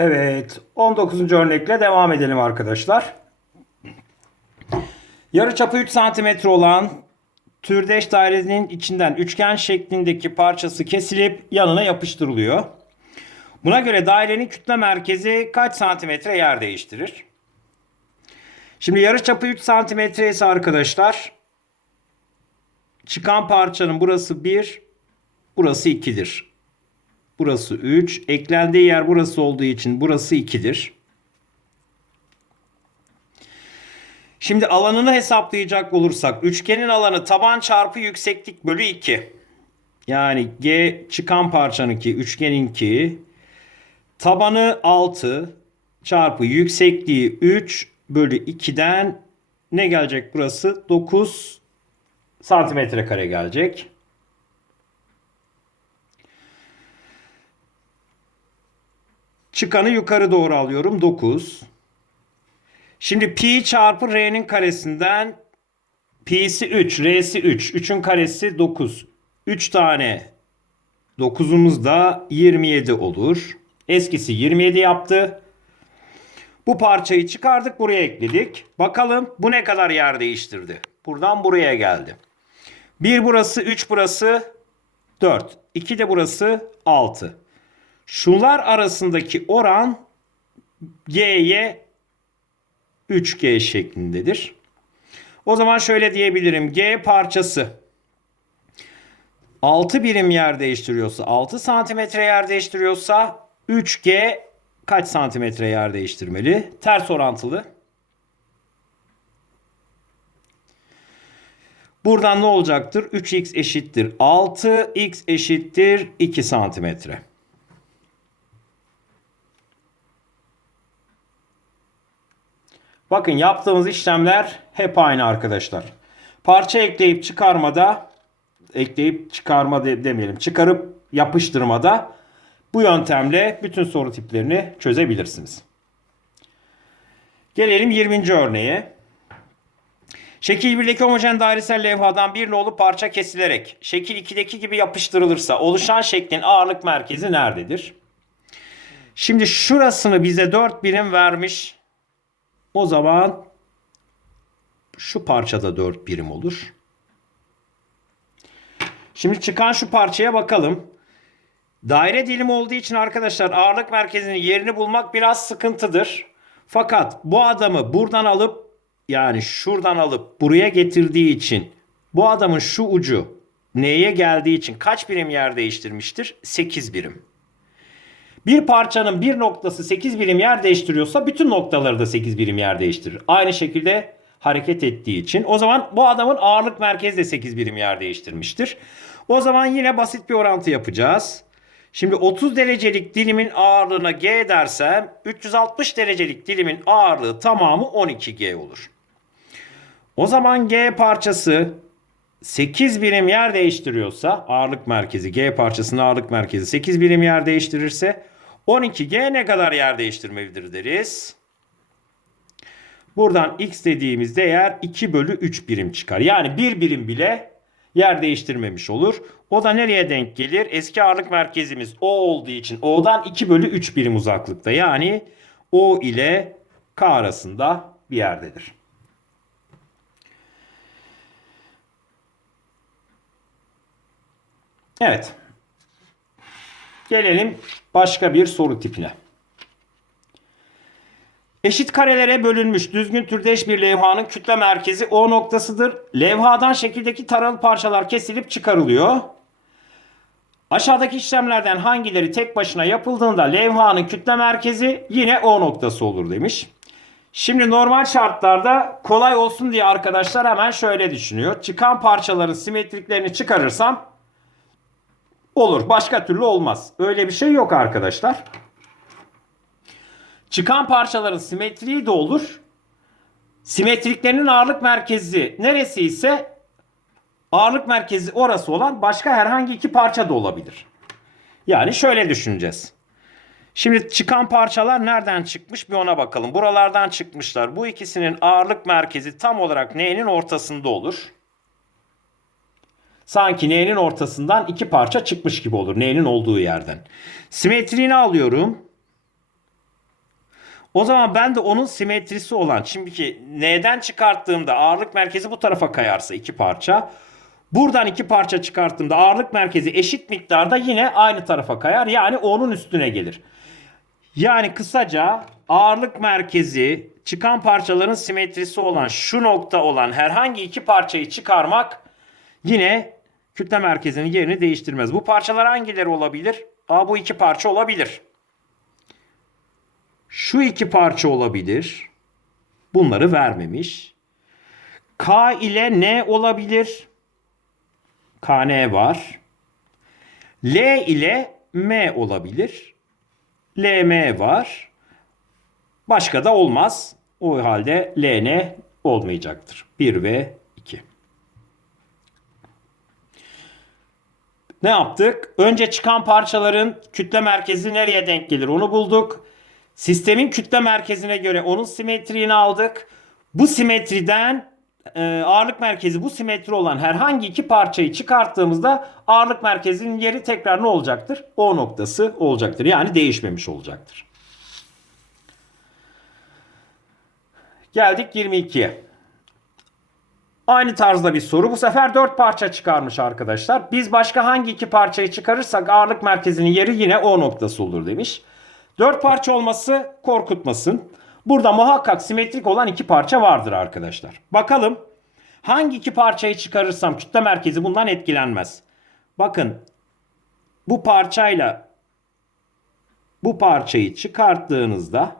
Evet, 19. örnekle devam edelim arkadaşlar. Yarıçapı 3 cm olan türdeş dairenin içinden üçgen şeklindeki parçası kesilip yanına yapıştırılıyor. Buna göre dairenin kütle merkezi kaç santimetre yer değiştirir? Şimdi yarıçapı 3 santimetre ise arkadaşlar çıkan parçanın burası 1, burası 2'dir. Burası 3. Eklendiği yer burası olduğu için burası 2'dir. Şimdi alanını hesaplayacak olursak üçgenin alanı taban çarpı yükseklik bölü 2. Yani G çıkan parçanınki üçgeninki tabanı 6 çarpı yüksekliği 3 bölü 2'den ne gelecek burası? 9 santimetre kare gelecek. Çıkanı yukarı doğru alıyorum. 9. Şimdi pi çarpı r'nin karesinden pi'si 3, r'si 3. 3'ün karesi 9. 3 tane 9'umuz da 27 olur. Eskisi 27 yaptı. Bu parçayı çıkardık buraya ekledik. Bakalım bu ne kadar yer değiştirdi. Buradan buraya geldi. 1 burası 3 burası 4. 2 de burası 6. Şunlar arasındaki oran G'ye 3G şeklindedir. O zaman şöyle diyebilirim. G parçası 6 birim yer değiştiriyorsa 6 santimetre yer değiştiriyorsa 3G kaç santimetre yer değiştirmeli? Ters orantılı. Buradan ne olacaktır? 3x eşittir 6, x eşittir 2 santimetre. Bakın yaptığımız işlemler hep aynı arkadaşlar. Parça ekleyip çıkarmada ekleyip çıkarma de, demeyelim. Çıkarıp yapıştırmada bu yöntemle bütün soru tiplerini çözebilirsiniz. Gelelim 20. örneğe. Şekil 1'deki homojen dairesel levhadan bir nolu parça kesilerek şekil 2'deki gibi yapıştırılırsa oluşan şeklin ağırlık merkezi nerededir? Şimdi şurasını bize 4 birim vermiş. O zaman şu parçada 4 birim olur. Şimdi çıkan şu parçaya bakalım. Daire dilimi olduğu için arkadaşlar ağırlık merkezinin yerini bulmak biraz sıkıntıdır. Fakat bu adamı buradan alıp yani şuradan alıp buraya getirdiği için bu adamın şu ucu neye geldiği için kaç birim yer değiştirmiştir? 8 birim. Bir parçanın bir noktası 8 birim yer değiştiriyorsa bütün noktaları da 8 birim yer değiştirir. Aynı şekilde hareket ettiği için. O zaman bu adamın ağırlık merkezi de 8 birim yer değiştirmiştir. O zaman yine basit bir orantı yapacağız. Şimdi 30 derecelik dilimin ağırlığına G dersem 360 derecelik dilimin ağırlığı tamamı 12G olur. O zaman G parçası 8 birim yer değiştiriyorsa ağırlık merkezi G parçasının ağırlık merkezi 8 birim yer değiştirirse 12G ne kadar yer değiştirmelidir deriz. Buradan x dediğimiz değer 2 bölü 3 birim çıkar. Yani 1 birim bile yer değiştirmemiş olur. O da nereye denk gelir? Eski ağırlık merkezimiz O olduğu için O'dan 2 bölü 3 birim uzaklıkta. Yani O ile K arasında bir yerdedir. Evet. Gelelim başka bir soru tipine. Eşit karelere bölünmüş düzgün türdeş bir levhanın kütle merkezi O noktasıdır. Levhadan şekildeki taralı parçalar kesilip çıkarılıyor. Aşağıdaki işlemlerden hangileri tek başına yapıldığında levhanın kütle merkezi yine O noktası olur demiş. Şimdi normal şartlarda kolay olsun diye arkadaşlar hemen şöyle düşünüyor. Çıkan parçaların simetriklerini çıkarırsam olur. Başka türlü olmaz. Öyle bir şey yok arkadaşlar. Çıkan parçaların simetriği de olur. Simetriklerinin ağırlık merkezi neresi ise ağırlık merkezi orası olan başka herhangi iki parça da olabilir. Yani şöyle düşüneceğiz. Şimdi çıkan parçalar nereden çıkmış bir ona bakalım. Buralardan çıkmışlar. Bu ikisinin ağırlık merkezi tam olarak N'nin ortasında olur. Sanki N'nin ortasından iki parça çıkmış gibi olur. N'nin olduğu yerden. Simetriğini alıyorum. O zaman ben de onun simetrisi olan şimdiki N'den çıkarttığımda ağırlık merkezi bu tarafa kayarsa iki parça. Buradan iki parça çıkarttığımda ağırlık merkezi eşit miktarda yine aynı tarafa kayar. Yani onun üstüne gelir. Yani kısaca ağırlık merkezi çıkan parçaların simetrisi olan şu nokta olan herhangi iki parçayı çıkarmak yine kütle merkezinin yerini değiştirmez. Bu parçalar hangileri olabilir? Aa, bu iki parça olabilir. Şu iki parça olabilir. Bunları vermemiş. K ile N olabilir. KN var. L ile M olabilir. LM var. Başka da olmaz. O halde LN olmayacaktır. 1 ve 2. Ne yaptık? Önce çıkan parçaların kütle merkezi nereye denk gelir onu bulduk. Sistemin kütle merkezine göre onun simetriğini aldık. Bu simetriden e, ağırlık merkezi bu simetri olan herhangi iki parçayı çıkarttığımızda ağırlık merkezinin yeri tekrar ne olacaktır? O noktası olacaktır. Yani değişmemiş olacaktır. Geldik 22'ye. Aynı tarzda bir soru. Bu sefer 4 parça çıkarmış arkadaşlar. Biz başka hangi iki parçayı çıkarırsak ağırlık merkezinin yeri yine O noktası olur demiş. 4 parça olması korkutmasın. Burada muhakkak simetrik olan iki parça vardır arkadaşlar. Bakalım hangi iki parçayı çıkarırsam kütle merkezi bundan etkilenmez. Bakın bu parçayla bu parçayı çıkarttığınızda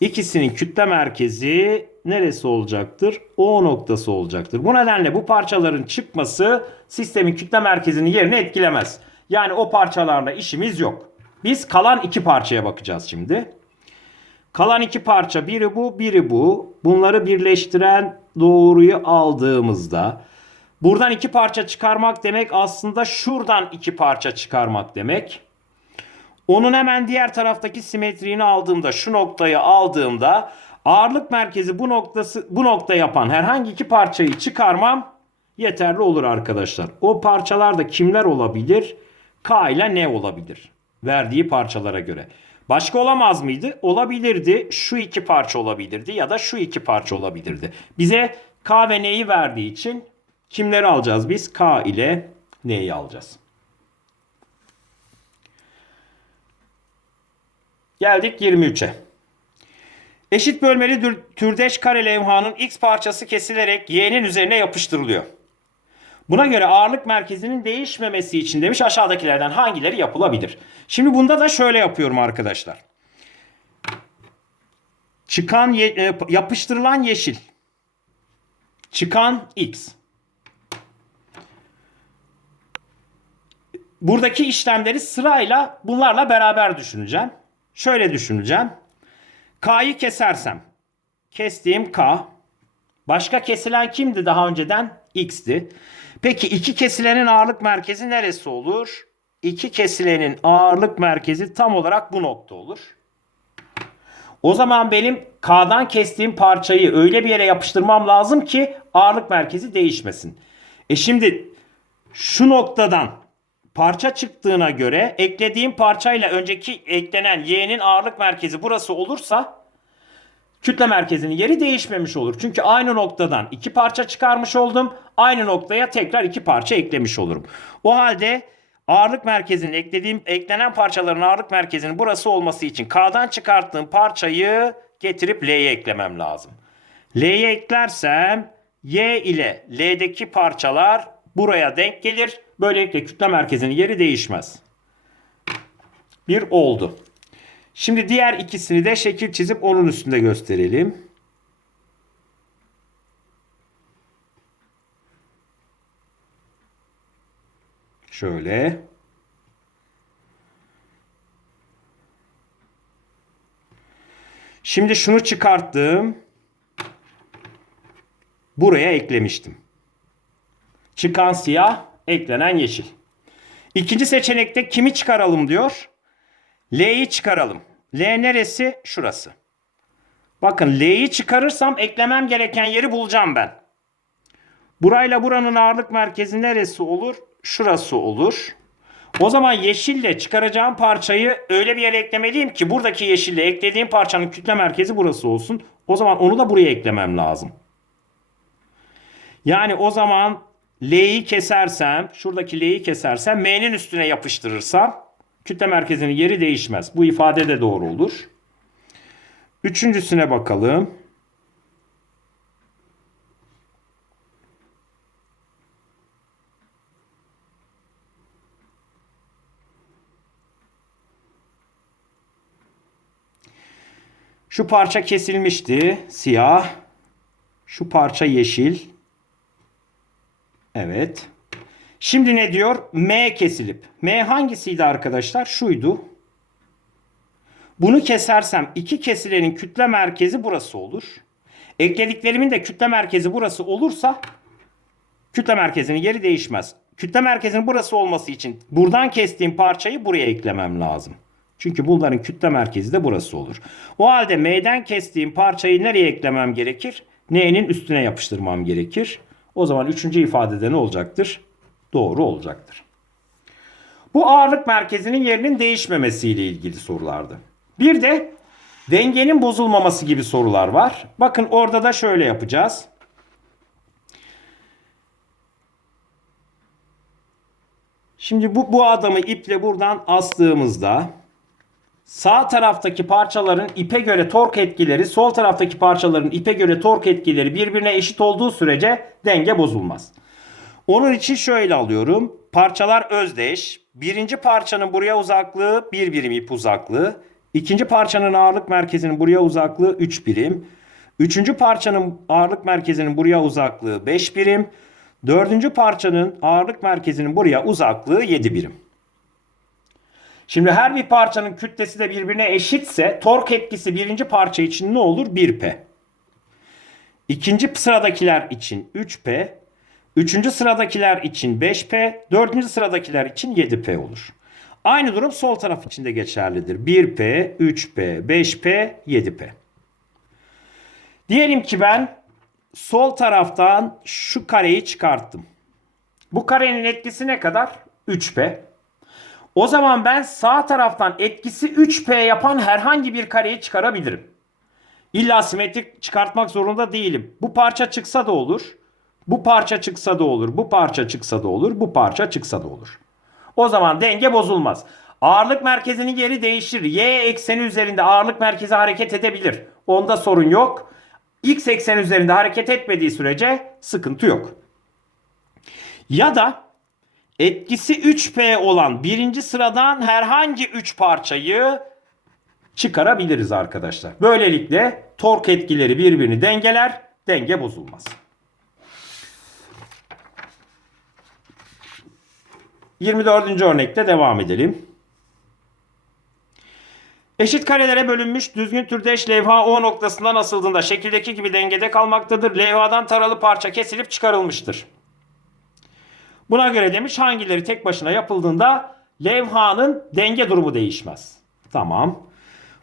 ikisinin kütle merkezi neresi olacaktır? O noktası olacaktır. Bu nedenle bu parçaların çıkması sistemin kütle merkezinin yerini etkilemez. Yani o parçalarla işimiz yok. Biz kalan iki parçaya bakacağız şimdi. Kalan iki parça biri bu biri bu. Bunları birleştiren doğruyu aldığımızda buradan iki parça çıkarmak demek aslında şuradan iki parça çıkarmak demek. Onun hemen diğer taraftaki simetriğini aldığımda şu noktayı aldığımda ağırlık merkezi bu noktası bu nokta yapan herhangi iki parçayı çıkarmam yeterli olur arkadaşlar. O parçalar da kimler olabilir? K ile N olabilir. Verdiği parçalara göre. Başka olamaz mıydı? Olabilirdi. Şu iki parça olabilirdi ya da şu iki parça olabilirdi. Bize K ve N'yi verdiği için kimleri alacağız biz? K ile N'yi alacağız. Geldik 23'e. Eşit bölmeli türdeş kare levhanın x parçası kesilerek y'nin üzerine yapıştırılıyor. Buna göre ağırlık merkezinin değişmemesi için demiş aşağıdakilerden hangileri yapılabilir? Şimdi bunda da şöyle yapıyorum arkadaşlar. Çıkan ye- e, yapıştırılan yeşil. Çıkan x. Buradaki işlemleri sırayla bunlarla beraber düşüneceğim. Şöyle düşüneceğim. K'yı kesersem kestiğim K başka kesilen kimdi daha önceden? X'ti. Peki iki kesilenin ağırlık merkezi neresi olur? İki kesilenin ağırlık merkezi tam olarak bu nokta olur. O zaman benim K'dan kestiğim parçayı öyle bir yere yapıştırmam lazım ki ağırlık merkezi değişmesin. E şimdi şu noktadan parça çıktığına göre eklediğim parçayla önceki eklenen y'nin ağırlık merkezi burası olursa kütle merkezinin yeri değişmemiş olur. Çünkü aynı noktadan iki parça çıkarmış oldum. Aynı noktaya tekrar iki parça eklemiş olurum. O halde ağırlık merkezinin eklediğim eklenen parçaların ağırlık merkezinin burası olması için K'dan çıkarttığım parçayı getirip L'ye eklemem lazım. L'ye eklersem Y ile L'deki parçalar buraya denk gelir. Böylelikle kütle merkezinin yeri değişmez. Bir oldu. Şimdi diğer ikisini de şekil çizip onun üstünde gösterelim. Şöyle. Şimdi şunu çıkarttım. Buraya eklemiştim. Çıkan siyah, eklenen yeşil. İkinci seçenekte kimi çıkaralım diyor. L'yi çıkaralım. L neresi? Şurası. Bakın L'yi çıkarırsam eklemem gereken yeri bulacağım ben. Burayla buranın ağırlık merkezi neresi olur? Şurası olur. O zaman yeşille çıkaracağım parçayı öyle bir yere eklemeliyim ki buradaki yeşille eklediğim parçanın kütle merkezi burası olsun. O zaman onu da buraya eklemem lazım. Yani o zaman L'yi kesersem, şuradaki L'yi kesersem M'nin üstüne yapıştırırsam kütle merkezinin yeri değişmez. Bu ifade de doğru olur. Üçüncüsüne bakalım. Şu parça kesilmişti. Siyah. Şu parça yeşil. Evet. Şimdi ne diyor? M kesilip. M hangisiydi arkadaşlar? Şuydu. Bunu kesersem iki kesilenin kütle merkezi burası olur. Eklediklerimin de kütle merkezi burası olursa kütle merkezinin yeri değişmez. Kütle merkezinin burası olması için buradan kestiğim parçayı buraya eklemem lazım. Çünkü bunların kütle merkezi de burası olur. O halde M'den kestiğim parçayı nereye eklemem gerekir? N'nin üstüne yapıştırmam gerekir. O zaman üçüncü ifadede ne olacaktır? Doğru olacaktır. Bu ağırlık merkezinin yerinin değişmemesiyle ilgili sorulardı. Bir de dengenin bozulmaması gibi sorular var. Bakın orada da şöyle yapacağız. Şimdi bu, bu adamı iple buradan astığımızda sağ taraftaki parçaların ipe göre tork etkileri, sol taraftaki parçaların ipe göre tork etkileri birbirine eşit olduğu sürece denge bozulmaz. Onun için şöyle alıyorum. Parçalar özdeş. Birinci parçanın buraya uzaklığı 1 birim ip uzaklığı. İkinci parçanın ağırlık merkezinin buraya uzaklığı 3 birim. Üçüncü parçanın ağırlık merkezinin buraya uzaklığı 5 birim. Dördüncü parçanın ağırlık merkezinin buraya uzaklığı 7 birim. Şimdi her bir parçanın kütlesi de birbirine eşitse tork etkisi birinci parça için ne olur? 1P. İkinci sıradakiler için 3P. Üçüncü sıradakiler için 5P. Dördüncü sıradakiler için 7P olur. Aynı durum sol taraf için de geçerlidir. 1P, 3P, 5P, 7P. Diyelim ki ben sol taraftan şu kareyi çıkarttım. Bu karenin etkisi ne kadar? 3P. O zaman ben sağ taraftan etkisi 3P yapan herhangi bir kareyi çıkarabilirim. İlla simetrik çıkartmak zorunda değilim. Bu parça çıksa da olur. Bu parça çıksa da olur. Bu parça çıksa da olur. Bu parça çıksa da olur. O zaman denge bozulmaz. Ağırlık merkezinin yeri değişir. Y ekseni üzerinde ağırlık merkezi hareket edebilir. Onda sorun yok. X ekseni üzerinde hareket etmediği sürece sıkıntı yok. Ya da etkisi 3P olan birinci sıradan herhangi 3 parçayı çıkarabiliriz arkadaşlar. Böylelikle tork etkileri birbirini dengeler, denge bozulmaz. 24. örnekte devam edelim. Eşit karelere bölünmüş düzgün türdeş levha O noktasından asıldığında şekildeki gibi dengede kalmaktadır. Levhadan taralı parça kesilip çıkarılmıştır. Buna göre demiş hangileri tek başına yapıldığında levhanın denge durumu değişmez. Tamam.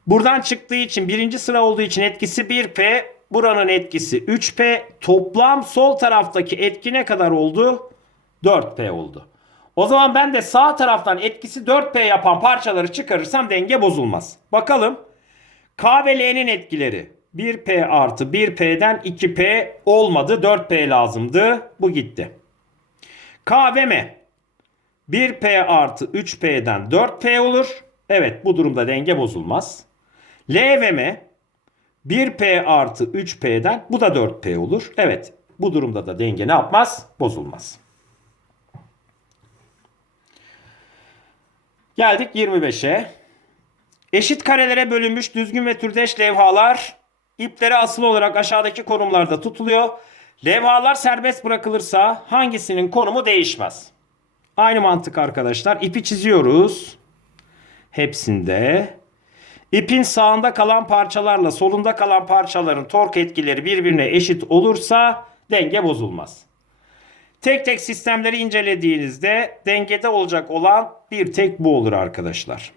Buradan çıktığı için birinci sıra olduğu için etkisi 1P. Buranın etkisi 3P. Toplam sol taraftaki etki ne kadar oldu? 4P oldu. O zaman ben de sağ taraftan etkisi 4P yapan parçaları çıkarırsam denge bozulmaz. Bakalım. K ve L'nin etkileri. 1P artı 1P'den 2P olmadı. 4P lazımdı. Bu gitti. K ve M. 1P artı 3P'den 4P olur. Evet bu durumda denge bozulmaz. L ve M. 1P artı 3P'den bu da 4P olur. Evet bu durumda da denge ne yapmaz? Bozulmaz. Geldik 25'e. Eşit karelere bölünmüş düzgün ve türdeş levhalar iplere asılı olarak aşağıdaki konumlarda tutuluyor. Levhalar serbest bırakılırsa hangisinin konumu değişmez? Aynı mantık arkadaşlar. İpi çiziyoruz. Hepsinde. İpin sağında kalan parçalarla solunda kalan parçaların tork etkileri birbirine eşit olursa denge bozulmaz. Tek tek sistemleri incelediğinizde dengede olacak olan bir tek bu olur arkadaşlar.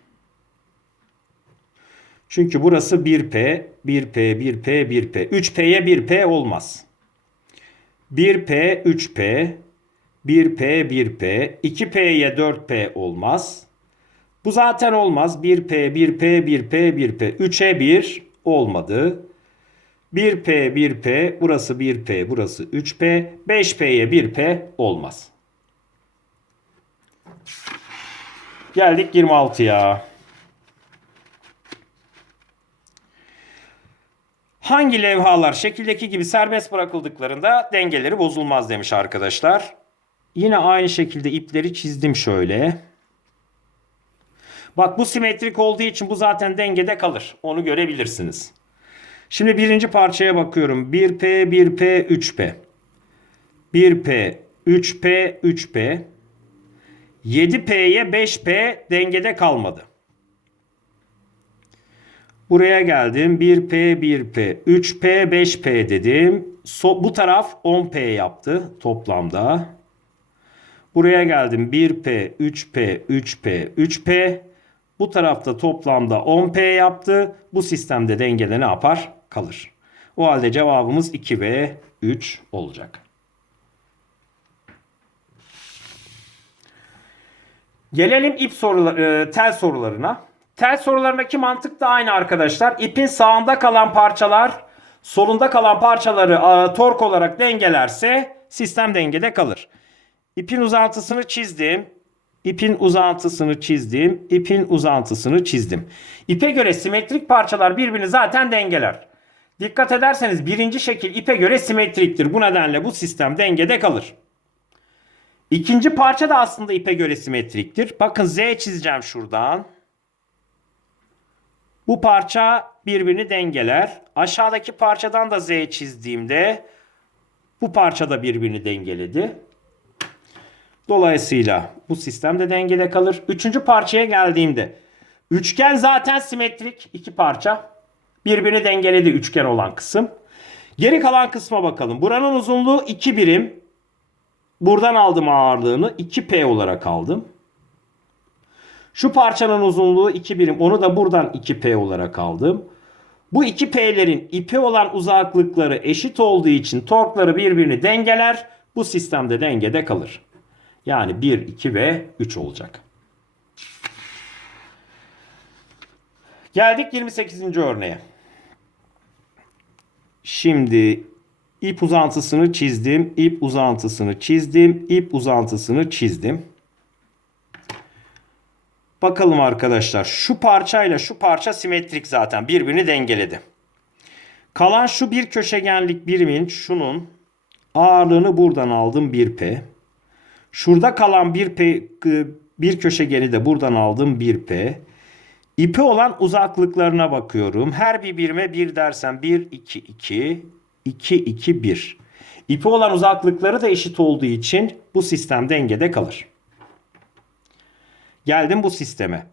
Çünkü burası 1P, 1P, 1P, 1P. 3P'ye 1P olmaz. 1P, 3P, 1P 1P 2P'ye 4P olmaz. Bu zaten olmaz. 1P 1P 1P 1P 3'e 1 olmadı. 1P 1P burası 1P burası 3P 5P'ye 1P olmaz. Geldik 26'ya. Hangi levhalar şekildeki gibi serbest bırakıldıklarında dengeleri bozulmaz demiş arkadaşlar. Yine aynı şekilde ipleri çizdim şöyle. Bak bu simetrik olduğu için bu zaten dengede kalır. Onu görebilirsiniz. Şimdi birinci parçaya bakıyorum. 1P, 1P, 3P. 1P, 3P, 3P. 7P'ye 5P dengede kalmadı. Buraya geldim. 1P, 1P, 3P, 5P dedim. So, bu taraf 10P yaptı toplamda. Buraya geldim. 1P, 3P, 3P, 3P. Bu tarafta toplamda 10P yaptı. Bu sistemde dengede ne yapar? Kalır. O halde cevabımız 2 ve 3 olacak. Gelelim ip soruları, tel sorularına. Tel sorularındaki mantık da aynı arkadaşlar. İpin sağında kalan parçalar solunda kalan parçaları e, tork olarak dengelerse sistem dengede kalır. İpin uzantısını çizdim. İpin uzantısını çizdim. İpin uzantısını çizdim. İpe göre simetrik parçalar birbirini zaten dengeler. Dikkat ederseniz birinci şekil ipe göre simetriktir. Bu nedenle bu sistem dengede kalır. İkinci parça da aslında ipe göre simetriktir. Bakın Z çizeceğim şuradan. Bu parça birbirini dengeler. Aşağıdaki parçadan da Z çizdiğimde bu parça da birbirini dengeledi. Dolayısıyla bu sistem de dengede kalır. Üçüncü parçaya geldiğimde üçgen zaten simetrik iki parça. Birbirini dengeledi üçgen olan kısım. Geri kalan kısma bakalım. Buranın uzunluğu 2 birim. Buradan aldım ağırlığını 2P olarak aldım. Şu parçanın uzunluğu 2 birim. Onu da buradan 2P olarak aldım. Bu 2P'lerin ipe olan uzaklıkları eşit olduğu için torkları birbirini dengeler. Bu sistemde dengede kalır. Yani 1, 2 ve 3 olacak. Geldik 28. örneğe. Şimdi ip uzantısını çizdim, ip uzantısını çizdim, ip uzantısını çizdim. Bakalım arkadaşlar şu parçayla şu parça simetrik zaten birbirini dengeledi. Kalan şu bir köşegenlik birimin şunun ağırlığını buradan aldım 1P. Şurada kalan bir, P, bir köşegeni de buradan aldım 1P. İpi olan uzaklıklarına bakıyorum. Her bir birime 1 dersem 1, 2, 2, 2, 2, 1. İpi olan uzaklıkları da eşit olduğu için bu sistem dengede kalır. Geldim bu sisteme.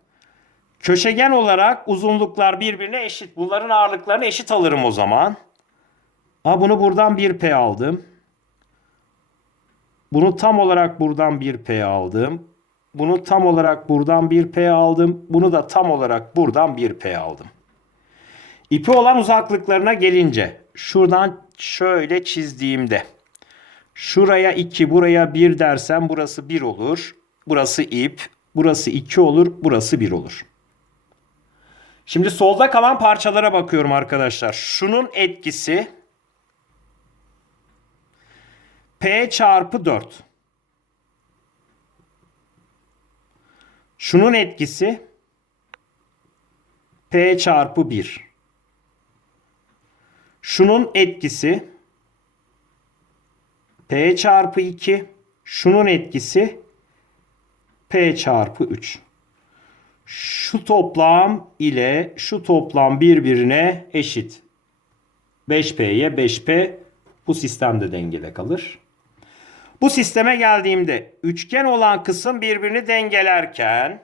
Köşegen olarak uzunluklar birbirine eşit. Bunların ağırlıklarını eşit alırım o zaman. Ha bunu buradan 1P aldım. Bunu tam olarak buradan 1P aldım. Bunu tam olarak buradan 1P aldım. Bunu da tam olarak buradan 1P aldım. İpi olan uzaklıklarına gelince şuradan şöyle çizdiğimde şuraya 2 buraya 1 dersem burası 1 olur. Burası ip. Burası 2 olur. Burası 1 olur. Şimdi solda kalan parçalara bakıyorum arkadaşlar. Şunun etkisi P çarpı 4. Şunun etkisi P çarpı 1. Şunun etkisi P çarpı 2. Şunun etkisi P çarpı 3. Şu toplam ile şu toplam birbirine eşit. 5P'ye 5P bu sistemde dengede kalır. Bu sisteme geldiğimde üçgen olan kısım birbirini dengelerken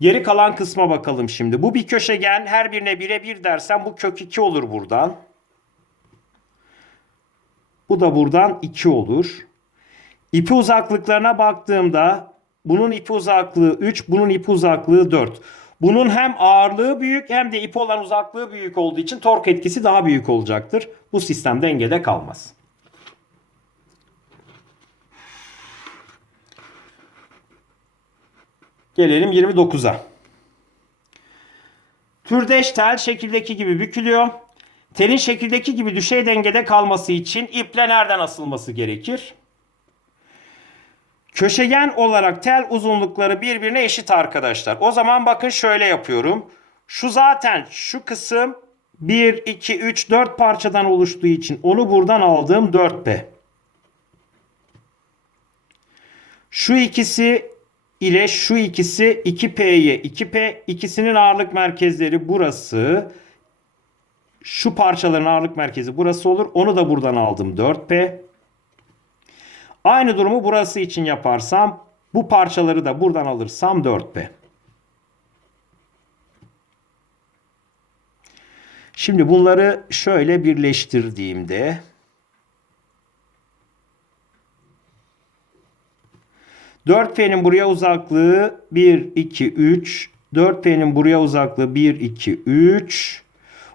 geri kalan kısma bakalım şimdi. Bu bir köşegen her birine bire bir dersen bu kök 2 olur buradan. Bu da buradan 2 olur. İpi uzaklıklarına baktığımda bunun ipi uzaklığı 3, bunun ipi uzaklığı 4. Bunun hem ağırlığı büyük hem de ipi olan uzaklığı büyük olduğu için tork etkisi daha büyük olacaktır. Bu sistem dengede kalmaz. Gelelim 29'a. Türdeş tel şekildeki gibi bükülüyor. Telin şekildeki gibi düşey dengede kalması için iple nereden asılması gerekir? Köşegen olarak tel uzunlukları birbirine eşit arkadaşlar. O zaman bakın şöyle yapıyorum. Şu zaten şu kısım 1, 2, 3, 4 parçadan oluştuğu için onu buradan aldığım 4B. Şu ikisi ile şu ikisi 2P'ye 2P ikisinin ağırlık merkezleri burası. Şu parçaların ağırlık merkezi burası olur. Onu da buradan aldım 4P. Aynı durumu burası için yaparsam bu parçaları da buradan alırsam 4P. Şimdi bunları şöyle birleştirdiğimde Dört P'nin buraya uzaklığı 1, 2, 3. 4P'nin buraya uzaklığı 1, 2, 3.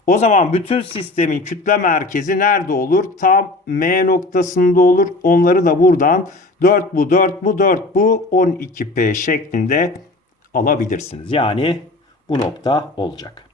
O zaman bütün sistemin kütle merkezi nerede olur? Tam M noktasında olur. Onları da buradan 4 bu, 4 bu, 4 bu, 12P şeklinde alabilirsiniz. Yani bu nokta olacak.